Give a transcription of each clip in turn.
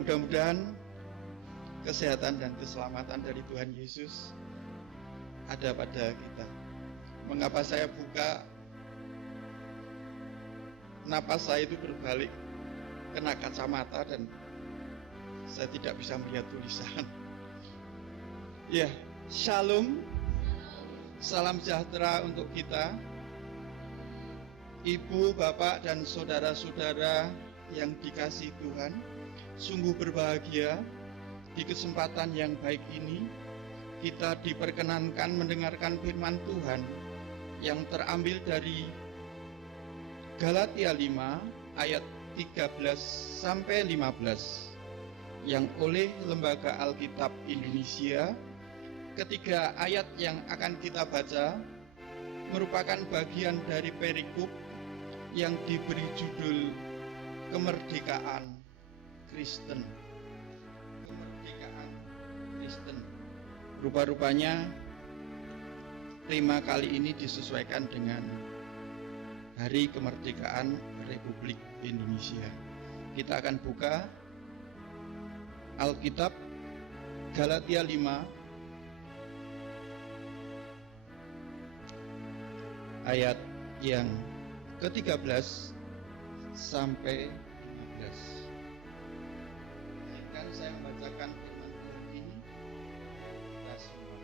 Mudah-mudahan kesehatan dan keselamatan dari Tuhan Yesus ada pada kita. Mengapa saya buka, napas saya itu berbalik, kena kacamata dan saya tidak bisa melihat tulisan. Ya, shalom, salam sejahtera untuk kita, ibu, bapak, dan saudara-saudara yang dikasihi Tuhan. Sungguh berbahagia di kesempatan yang baik ini kita diperkenankan mendengarkan firman Tuhan yang terambil dari Galatia 5 ayat 13 sampai 15 yang oleh Lembaga Alkitab Indonesia. Ketiga ayat yang akan kita baca merupakan bagian dari perikop yang diberi judul Kemerdekaan Kristen. Kemerdekaan Kristen. Rupa-rupanya tema kali ini disesuaikan dengan Hari Kemerdekaan Republik Indonesia. Kita akan buka Alkitab Galatia 5 ayat yang ke-13 sampai 15. Saya membacakan firman Tuhan ini. Kita semua.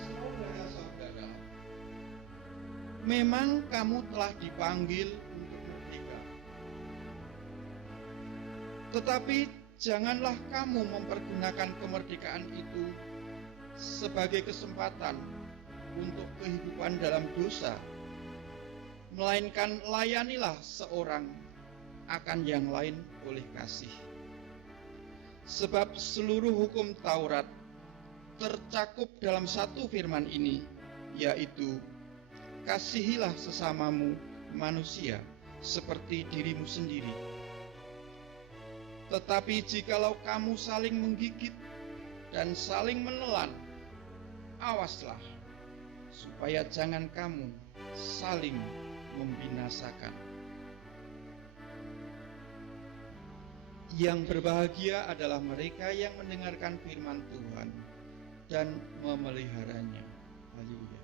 Saudara-saudara, memang kamu telah dipanggil untuk merdeka. Tetapi janganlah kamu mempergunakan kemerdekaan itu sebagai kesempatan untuk kehidupan dalam dosa, melainkan layanilah seorang akan yang lain oleh kasih. Sebab seluruh hukum Taurat tercakup dalam satu firman ini, yaitu kasihilah sesamamu manusia seperti dirimu sendiri. Tetapi jikalau kamu saling menggigit dan saling menelan, awaslah supaya jangan kamu saling membinasakan. Yang berbahagia adalah mereka yang mendengarkan firman Tuhan dan memeliharanya. Haleluya.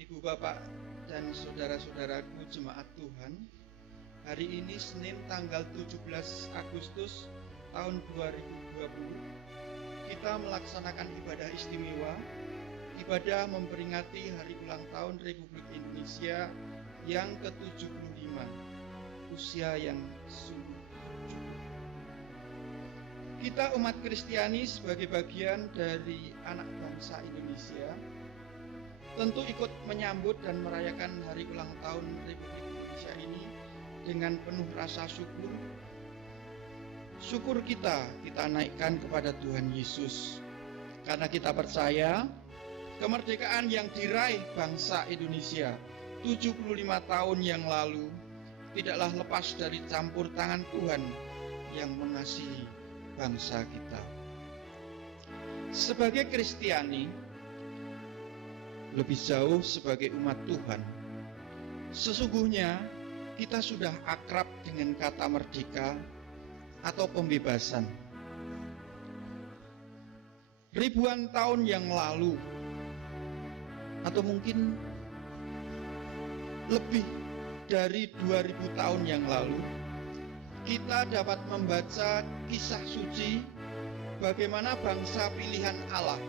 Ibu, bapak, dan saudara-saudaraku jemaat Tuhan, hari ini Senin tanggal 17 Agustus tahun 2020, kita melaksanakan ibadah istimewa, ibadah memperingati hari ulang tahun Republik Indonesia yang ke-75, usia yang sungguh cukup. Kita umat Kristiani sebagai bagian dari anak bangsa Indonesia tentu ikut menyambut dan merayakan hari ulang tahun Republik Indonesia ini dengan penuh rasa syukur. Syukur kita naikkan kepada Tuhan Yesus, karena kita percaya kemerdekaan yang diraih bangsa Indonesia 75 tahun yang lalu tidaklah lepas dari campur tangan Tuhan yang mengasihi bangsa kita. Sebagai Kristiani, lebih jauh sebagai umat Tuhan, sesungguhnya kita sudah akrab dengan kata merdeka atau pembebasan. Ribuan tahun yang lalu, atau mungkin lebih dari 2000 tahun yang lalu, kita dapat membaca kisah suci bagaimana bangsa pilihan Allah,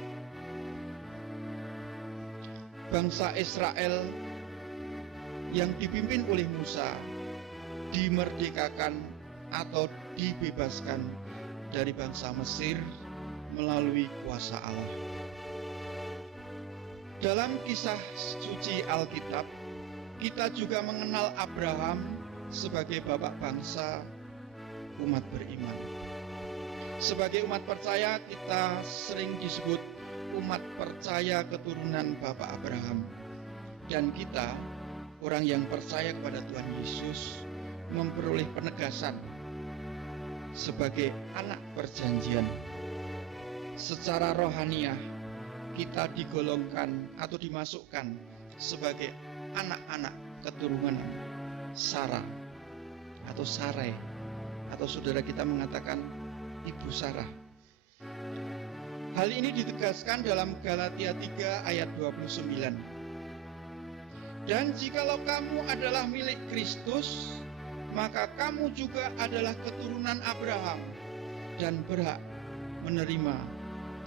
bangsa Israel yang dipimpin oleh Musa, dimerdekakan atau dibebaskan dari bangsa Mesir melalui kuasa Allah. Dalam kisah suci Alkitab, kita juga mengenal Abraham sebagai bapak bangsa umat beriman. Sebagai umat percaya, kita sering disebut umat percaya keturunan Bapak Abraham. Dan kita, orang yang percaya kepada Tuhan Yesus, memperoleh penegasan sebagai anak perjanjian. Secara rohaniah kita digolongkan atau dimasukkan sebagai anak-anak keturunan Sarah atau Sarai, atau saudara kita mengatakan Ibu Sarah. Hal ini ditegaskan dalam Galatia 3 ayat 29. Dan jikalau kamu adalah milik Kristus, maka kamu juga adalah keturunan Abraham dan berhak menerima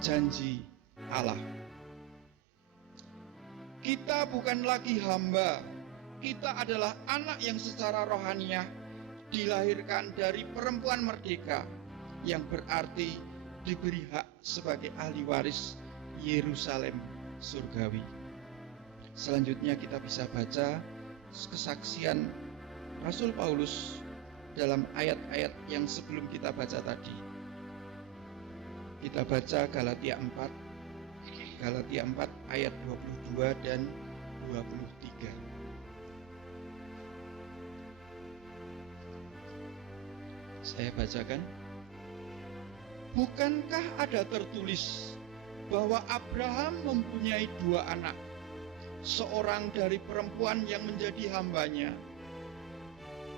janji Allah. Kita bukan lagi hamba, kita adalah anak yang secara rohaniah dilahirkan dari perempuan merdeka, yang berarti diberi hak sebagai ahli waris Yerusalem surgawi. Selanjutnya kita bisa baca kesaksian Rasul Paulus dalam ayat-ayat yang sebelum kita baca tadi. Kita baca Galatia 4 ayat 22 dan 23. Saya bacakan. Bukankah ada tertulis bahwa Abraham mempunyai 2 anak, seorang dari perempuan yang menjadi hambanya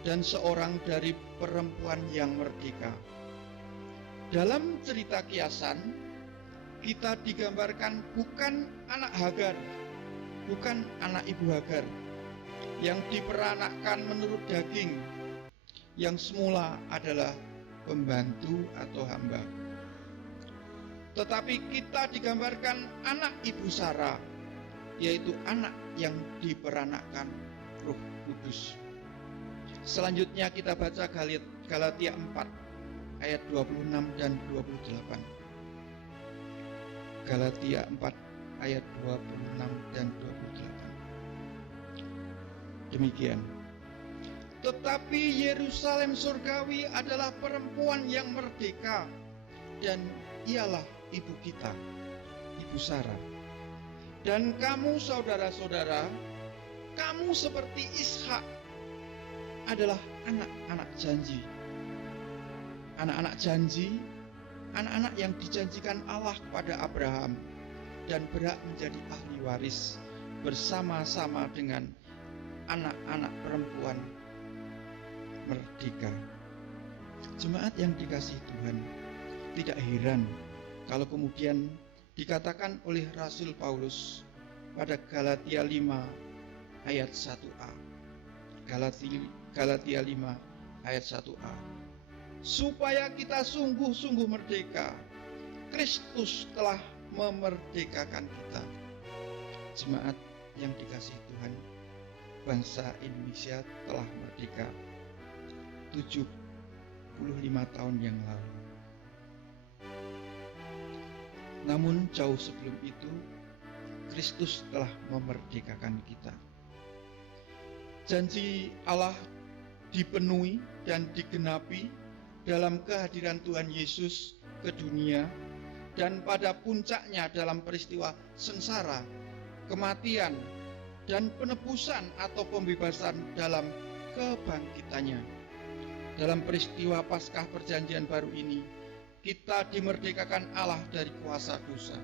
dan seorang dari perempuan yang merdeka. Dalam cerita kiasan, kita digambarkan bukan anak Hagar, bukan anak ibu Hagar yang diperanakkan menurut daging, yang semula adalah pembantu atau hamba. Tetapi kita digambarkan anak ibu Sarah, yaitu anak yang diperanakkan Roh Kudus. Selanjutnya kita baca Galatia 4 ayat 26 dan 28. Galatia 4 ayat 26 dan 28. Demikian. Tetapi Yerusalem surgawi adalah perempuan yang merdeka, dan ialah ibu kita, ibu Sarah. Dan kamu saudara-saudara, kamu seperti Ishak adalah anak-anak janji. Anak-anak janji, anak-anak yang dijanjikan Allah kepada Abraham dan berhak menjadi ahli waris bersama-sama dengan anak-anak perempuan merdeka. Jemaat yang dikasihi Tuhan, tidak heran kalau kemudian dikatakan oleh Rasul Paulus pada Galatia 5 ayat 1a. Galatia 5 ayat 1a. Supaya kita sungguh-sungguh merdeka, Kristus telah memerdekakan kita. Jemaat yang dikasihi Tuhan, bangsa Indonesia telah merdeka 75 tahun yang lalu. Namun jauh sebelum itu, Kristus telah memerdekakan kita. Janji Allah dipenuhi dan digenapi dalam kehadiran Tuhan Yesus ke dunia, dan pada puncaknya dalam peristiwa sengsara, kematian, dan penebusan atau pembebasan dalam kebangkitannya. Dalam peristiwa Paskah Perjanjian Baru ini, kita dimerdekakan Allah dari kuasa dosa.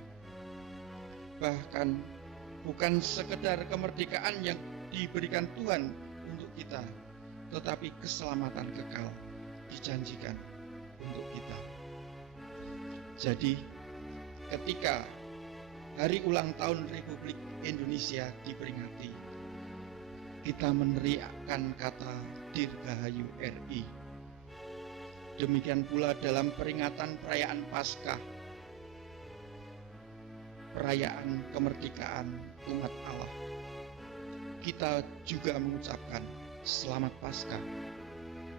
Bahkan bukan sekedar kemerdekaan yang diberikan Tuhan untuk kita, tetapi keselamatan kekal dijanjikan untuk kita. Jadi, ketika hari ulang tahun Republik Indonesia diperingati, kita meneriakkan kata Dirgahayu RI. Demikian pula dalam peringatan perayaan Paskah, perayaan kemerdekaan umat Allah, kita juga mengucapkan Selamat Paskah,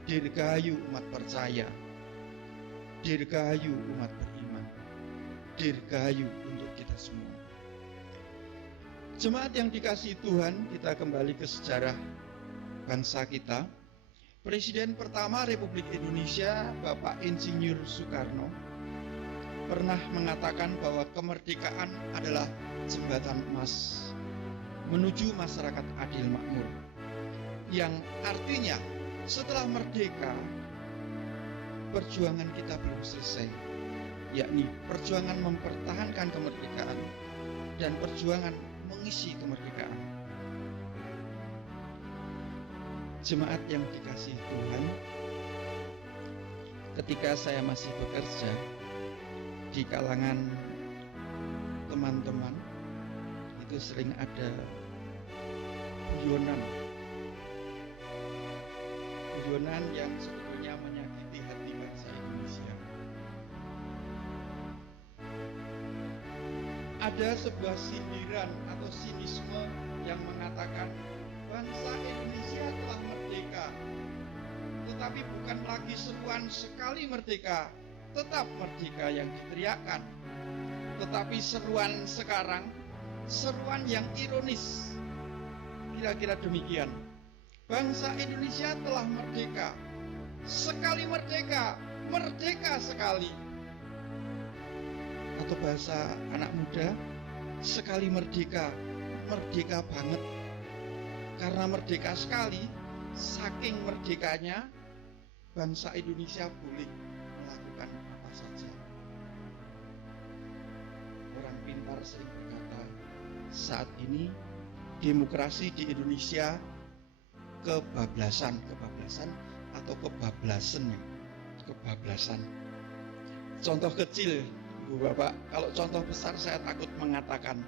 Dirgahayu umat percaya, Dirgahayu umat beriman, Dirgahayu untuk kita semua. Jemaat yang dikasihi Tuhan, kita kembali ke sejarah bangsa kita. Presiden pertama Republik Indonesia, Bapak Insinyur Soekarno, pernah mengatakan bahwa kemerdekaan adalah jembatan emas menuju masyarakat adil makmur, yang artinya setelah merdeka, perjuangan kita belum selesai, yakni perjuangan mempertahankan kemerdekaan dan perjuangan mengisi kemerdekaan. Jemaat yang dikasihi Tuhan, ketika saya masih bekerja di kalangan teman-teman, itu sering ada guyonan yang sebetulnya menyakiti hati bangsa Indonesia. Ada sebuah sindiran atau sinisme yang mengatakan bangsa Indonesia telah merdeka, tetapi bukan lagi seruan sekali merdeka, tetap merdeka yang diteriakkan. Tetapi seruan sekarang, seruan yang ironis, kira-kira demikian. Bangsa Indonesia telah merdeka, sekali merdeka, merdeka sekali. Atau bahasa anak muda, sekali merdeka, merdeka banget. Karena merdeka sekali, saking merdekanya, bangsa Indonesia boleh melakukan apa saja. Orang pintar sering berkata, saat ini demokrasi di Indonesia kebablasan atau kebablasan. Contoh kecil, Bu Bapak, kalau contoh besar saya takut mengatakan.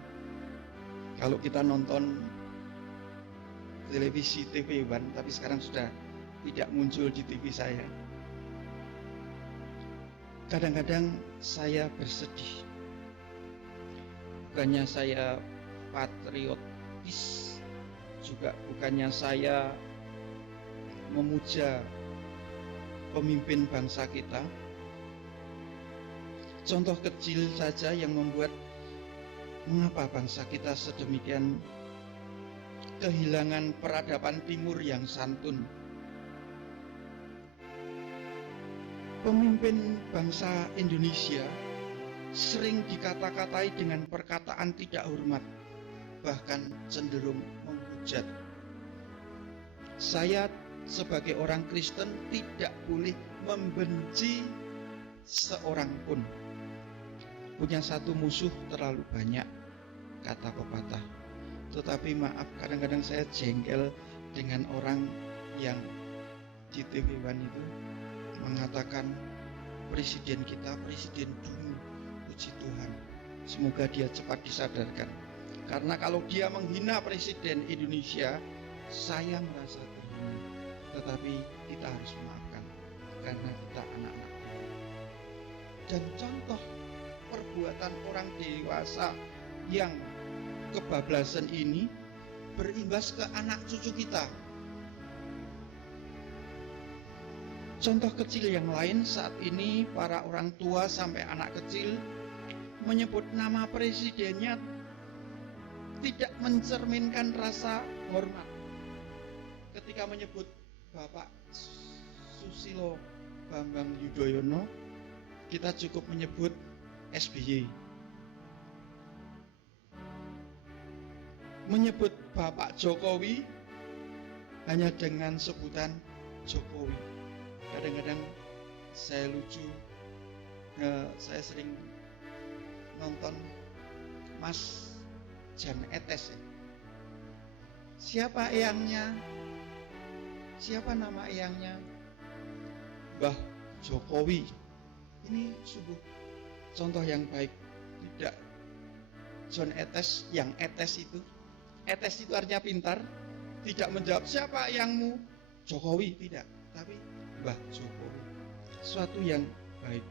Kalau kita nonton televisi TV One, tapi sekarang sudah tidak muncul di TV saya. Kadang-kadang saya bersedih. Bukannya saya patriotis, juga bukannya saya memuja pemimpin bangsa kita. Contoh kecil saja yang membuat mengapa bangsa kita sedemikian kehilangan peradaban timur yang santun. Pemimpin bangsa Indonesia sering dikata-katai dengan perkataan tidak hormat, bahkan cenderung menghujat. Saya sebagai orang Kristen tidak boleh membenci seorang pun. Punya satu musuh terlalu banyak, kata pepatah. Tetapi maaf, kadang-kadang saya jengkel dengan orang yang di TV One itu mengatakan presiden kita presiden dulu. Puji Tuhan, semoga dia cepat disadarkan. Karena kalau dia menghina presiden Indonesia, saya merasa terhina. Tetapi kita harus memaafkan karena kita anak-anak. Dan contoh perbuatan orang dewasa yang kebablasan ini berimbas ke anak cucu kita. Contoh kecil yang lain, saat ini para orang tua sampai anak kecil menyebut nama presidennya tidak mencerminkan rasa hormat. Ketika menyebut Bapak Susilo Bambang Yudhoyono, kita cukup menyebut SBY. Menyebut Bapak Jokowi hanya dengan sebutan Jokowi. Kadang-kadang saya lucu, saya sering nonton Mas Jan Etes ya. Siapa eyangnya? Siapa nama eyangnya? Mbah Jokowi. Ini sungguh contoh yang baik. Tidak John Etes, yang Etes itu artinya pintar. Tidak menjawab siapa eyangmu, Jokowi, tidak. Tapi Mbah Jokowi. Suatu yang baik.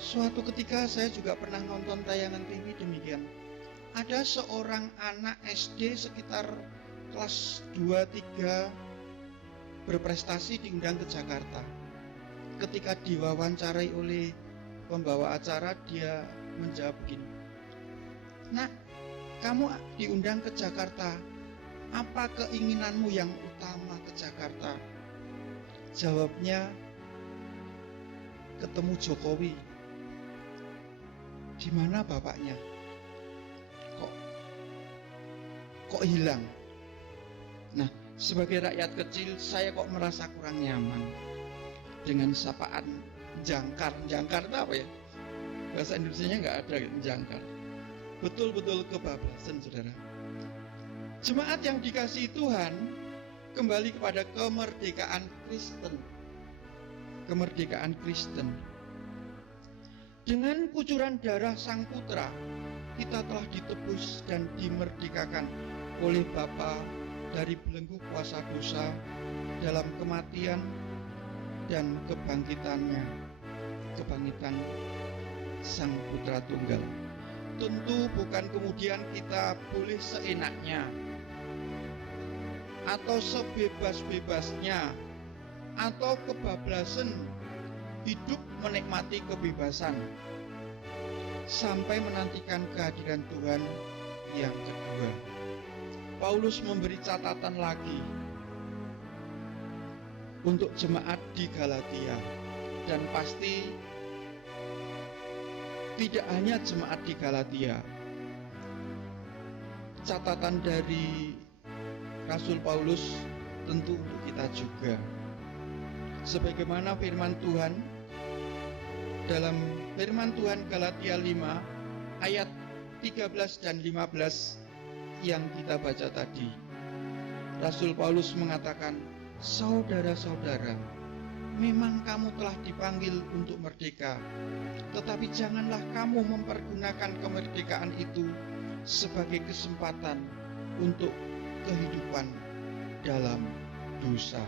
Suatu ketika saya juga pernah nonton tayangan TV demikian. Ada seorang anak SD sekitar kelas 2-3 berprestasi diundang ke Jakarta. Ketika diwawancarai oleh pembawa acara, dia menjawab begini, "Nak, kamu diundang ke Jakarta. Apa keinginanmu yang utama ke Jakarta?" Jawabnya, "Ketemu Jokowi." Di mana bapaknya? Kok hilang? Nah, sebagai rakyat kecil, saya kok merasa kurang nyaman. dengan sapaan jangkar. Jangkar itu apa ya? Bahasa Indonesianya nggak ada jangkar. Betul-betul kebablasan, saudara. Jemaat yang dikasihi Tuhan, kembali kepada kemerdekaan Kristen. Kemerdekaan Kristen. Dengan kucuran darah Sang Putra, kita telah ditebus dan dimerdekakan oleh Bapa dari belenggu kuasa dosa dalam kematian dan kebangkitan Sang Putra Tunggal. Tentu bukan kemudian kita boleh seenaknya atau sebebas-bebasnya atau kebablasan hidup menikmati kebebasan sampai menantikan kehadiran Tuhan yang kedua. Paulus memberi catatan lagi untuk jemaat di Galatia, dan pasti tidak hanya jemaat di Galatia. Catatan dari Rasul Paulus tentu untuk kita juga. Sebagaimana firman Tuhan dalam firman Tuhan Galatia 5 ayat 13 dan 15 yang kita baca tadi. Rasul Paulus mengatakan, saudara-saudara, memang kamu telah dipanggil untuk merdeka, tetapi janganlah kamu mempergunakan kemerdekaan itu sebagai kesempatan untuk kehidupan dalam dosa.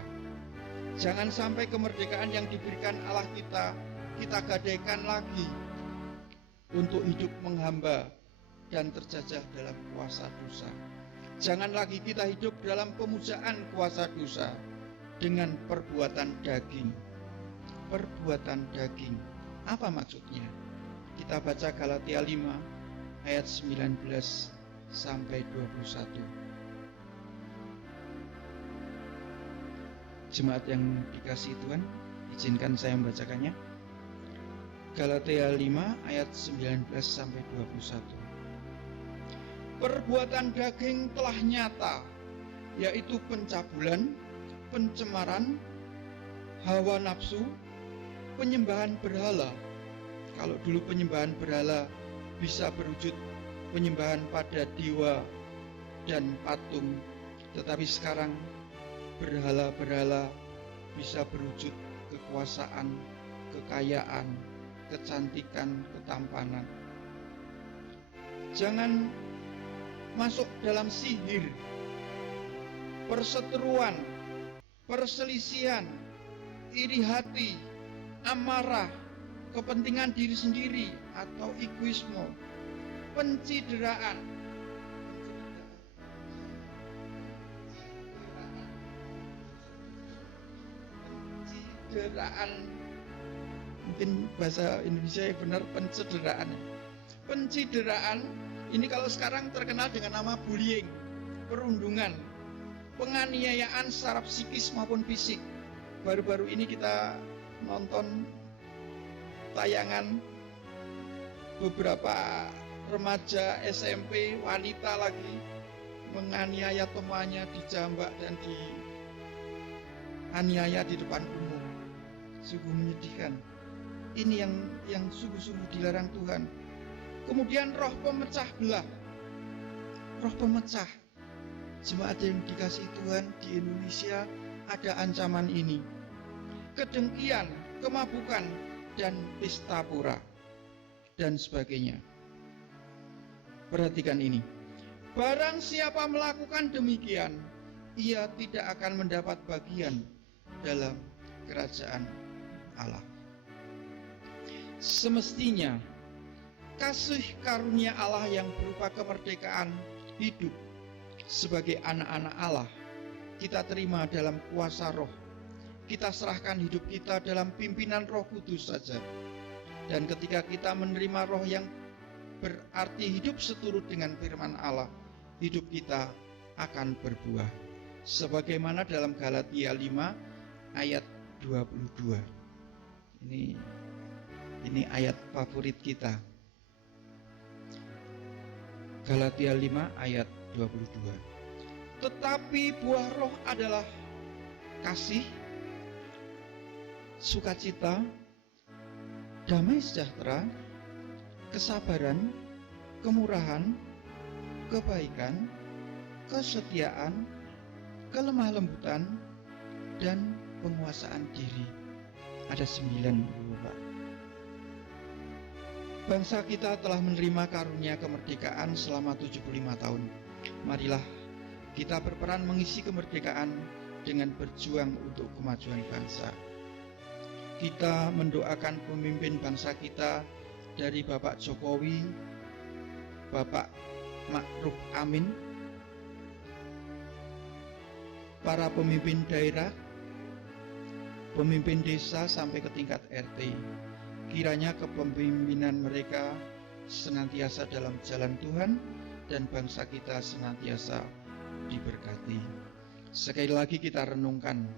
Jangan sampai kemerdekaan yang diberikan Allah kita gadaikan lagi untuk hidup menghamba dan terjajah dalam kuasa dosa. Jangan lagi kita hidup dalam pemujaan kuasa dosa dengan perbuatan daging. Perbuatan daging. Apa maksudnya? Kita baca Galatia 5 ayat 19 sampai 21. Jemaat yang dikasihi Tuhan, izinkan saya membacakannya. Galatia 5 ayat 19 sampai 21. Perbuatan daging telah nyata, yaitu pencabulan, pencemaran, hawa nafsu, penyembahan berhala. Kalau dulu penyembahan berhala bisa berwujud penyembahan pada dewa dan patung, tetapi sekarang berhala-berhala bisa berwujud kekuasaan, kekayaan, kecantikan, ketampanan. Jangan masuk dalam sihir, perseteruan, perselisihan, iri hati, amarah, kepentingan diri sendiri atau egoisme, pencideraan, mungkin bahasa Indonesia yang benar pencideraan. Ini kalau sekarang terkenal dengan nama bullying, perundungan, penganiayaan secara psikis maupun fisik. Baru-baru ini kita nonton tayangan beberapa remaja SMP, wanita lagi, menganiaya temannya, dijambak dan dianiaya di depan umum. Sungguh menyedihkan. Ini yang sungguh-sungguh dilarang Tuhan. Kemudian roh pemecah belah. Roh pemecah. Jemaat yang dikasihi Tuhan, di Indonesia ada ancaman ini. Kedengkian, kemabukan, dan pesta pora, dan sebagainya. Perhatikan ini. Barang siapa melakukan demikian, ia tidak akan mendapat bagian dalam kerajaan Allah. Semestinya kasih karunia Allah yang berupa kemerdekaan hidup sebagai anak-anak Allah kita terima dalam kuasa roh. Kita serahkan hidup kita dalam pimpinan Roh Kudus saja. Dan ketika kita menerima roh yang berarti hidup seturut dengan firman Allah, hidup kita akan berbuah. Sebagaimana dalam Galatia 5 ayat 22. Ini ayat favorit kita. Galatia 5 ayat 22. Tetapi buah roh adalah kasih, sukacita, damai sejahtera, kesabaran, kemurahan, kebaikan, kesetiaan, kelemah lembutan, dan penguasaan diri. Ada 9, Bapak. Bangsa kita telah menerima karunia kemerdekaan selama 75 tahun. Marilah kita berperan mengisi kemerdekaan dengan berjuang untuk kemajuan bangsa. Kita mendoakan pemimpin bangsa kita dari Bapak Jokowi, Bapak Ma'ruf Amin, para pemimpin daerah, pemimpin desa sampai ke tingkat RT. Kiranya kepemimpinan mereka senantiasa dalam jalan Tuhan dan bangsa kita senantiasa diberkati. Sekali lagi kita renungkan,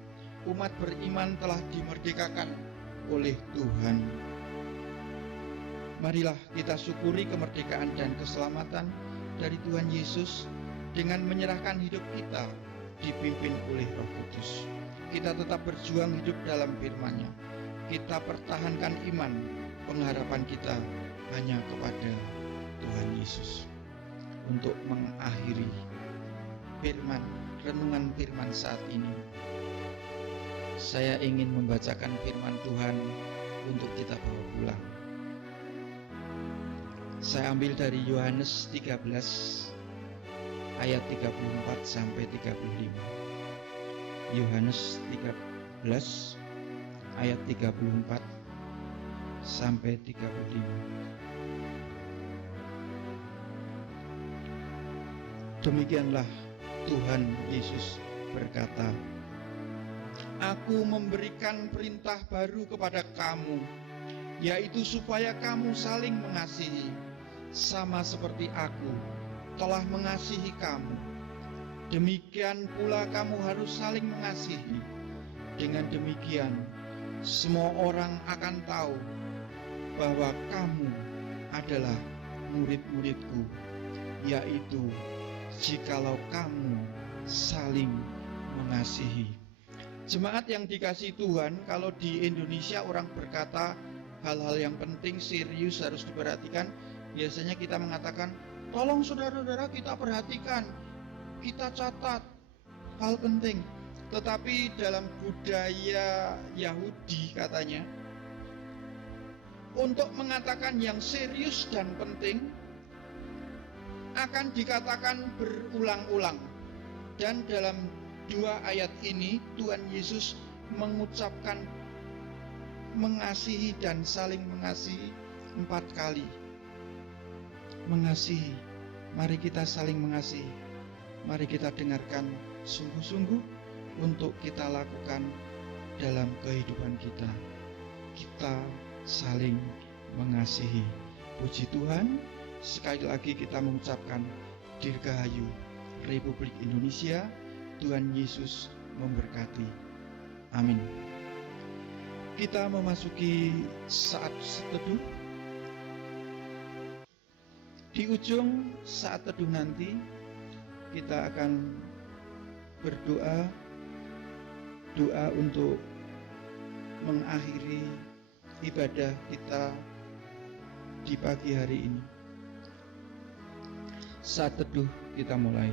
umat beriman telah dimerdekakan oleh Tuhan. Marilah kita syukuri kemerdekaan dan keselamatan dari Tuhan Yesus dengan menyerahkan hidup kita dipimpin oleh Roh Kudus. Kita tetap berjuang hidup dalam firman-Nya. Kita pertahankan iman, pengharapan kita hanya kepada Tuhan Yesus. Untuk mengakhiri firman, renungan firman saat ini, saya ingin membacakan firman Tuhan untuk kita bawa pulang. Saya ambil dari Yohanes 13 ayat 34 sampai 35. Yohanes 13 ayat 34 sampai 35. Demikianlah Tuhan Yesus berkata, Aku memberikan perintah baru kepada kamu, yaitu supaya kamu saling mengasihi, sama seperti aku telah mengasihi kamu. Demikian pula kamu harus saling mengasihi. Dengan demikian, semua orang akan tahu bahwa kamu adalah murid-muridku, yaitu jikalau kamu saling mengasihi. Jemaat yang dikasihi Tuhan, kalau di Indonesia orang berkata hal-hal yang penting, serius, harus diperhatikan, biasanya kita mengatakan, tolong saudara-saudara kita perhatikan, kita catat hal penting. Tetapi dalam budaya Yahudi katanya, untuk mengatakan yang serius dan penting akan dikatakan berulang-ulang. Dan dalam 2 ayat ini Tuhan Yesus mengucapkan mengasihi dan saling mengasihi 4 kali. Mengasihi, mari kita saling mengasihi. Mari kita dengarkan sungguh-sungguh untuk kita lakukan dalam kehidupan kita. Kita saling mengasihi. Puji Tuhan, sekali lagi kita mengucapkan Dirgahayu Republik Indonesia. Tuhan Yesus memberkati. Amin. Kita memasuki saat teduh. Di ujung saat teduh nanti kita akan berdoa, doa untuk mengakhiri ibadah kita di pagi hari ini. Saat teduh kita mulai.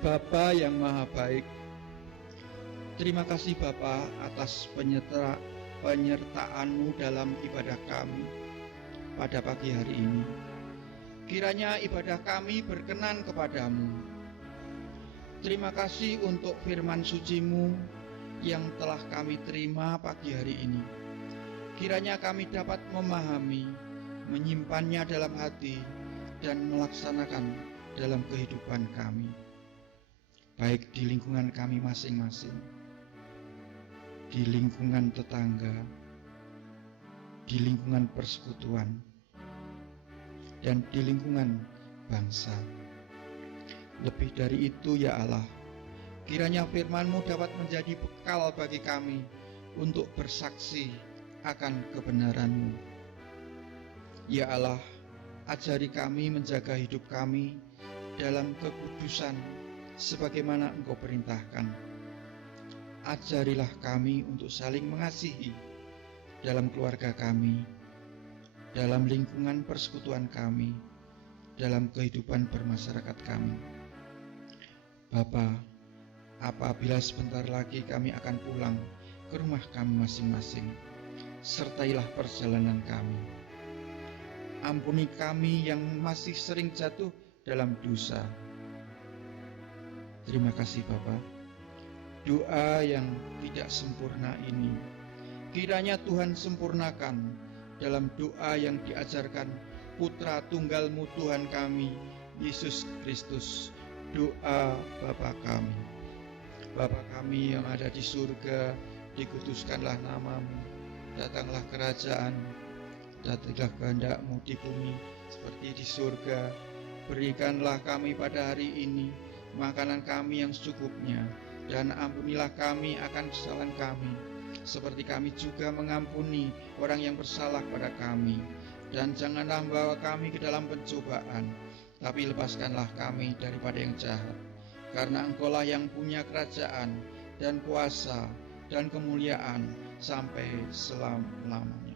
Bapa yang Maha Baik, terima kasih Bapa atas penyertaan-Mu dalam ibadah kami pada pagi hari ini. Kiranya ibadah kami berkenan kepadamu. Terima kasih untuk firman suci-Mu yang telah kami terima pagi hari ini. Kiranya kami dapat memahami, menyimpannya dalam hati, dan melaksanakan dalam kehidupan kami, baik di lingkungan kami masing-masing, di lingkungan tetangga, di lingkungan persekutuan, dan di lingkungan bangsa. Lebih dari itu ya Allah, Kiranya firman-Mu dapat menjadi bekal bagi kami untuk bersaksi akan kebenaran-Mu. Ya Allah, ajari kami menjaga hidup kami dalam kekudusan sebagaimana Engkau perintahkan. Ajarilah kami untuk saling mengasihi dalam keluarga kami, dalam lingkungan persekutuan kami, dalam kehidupan bermasyarakat kami. Bapa, apabila sebentar lagi kami akan pulang ke rumah kami masing-masing, sertailah perjalanan kami. Ampuni kami yang masih sering jatuh dalam dosa. Terima kasih Bapa. Doa yang tidak sempurna ini kiranya Tuhan sempurnakan dalam doa yang diajarkan Putra Tunggal-Mu Tuhan kami, Yesus Kristus. Doa Bapa kami. Bapa kami yang ada di surga, dikuduskanlah nama-Mu, datanglah kerajaan-Mu, jadilah kehendak-Mu di bumi seperti di surga. Berikanlah kami pada hari ini makanan kami yang secukupnya, dan ampunilah kami akan kesalahan kami, seperti kami juga mengampuni orang yang bersalah pada kami. Dan janganlah membawa kami ke dalam pencobaan, tapi lepaskanlah kami daripada yang jahat. Karena Engkau-lah yang punya kerajaan dan kuasa dan kemuliaan sampai selama-lamanya.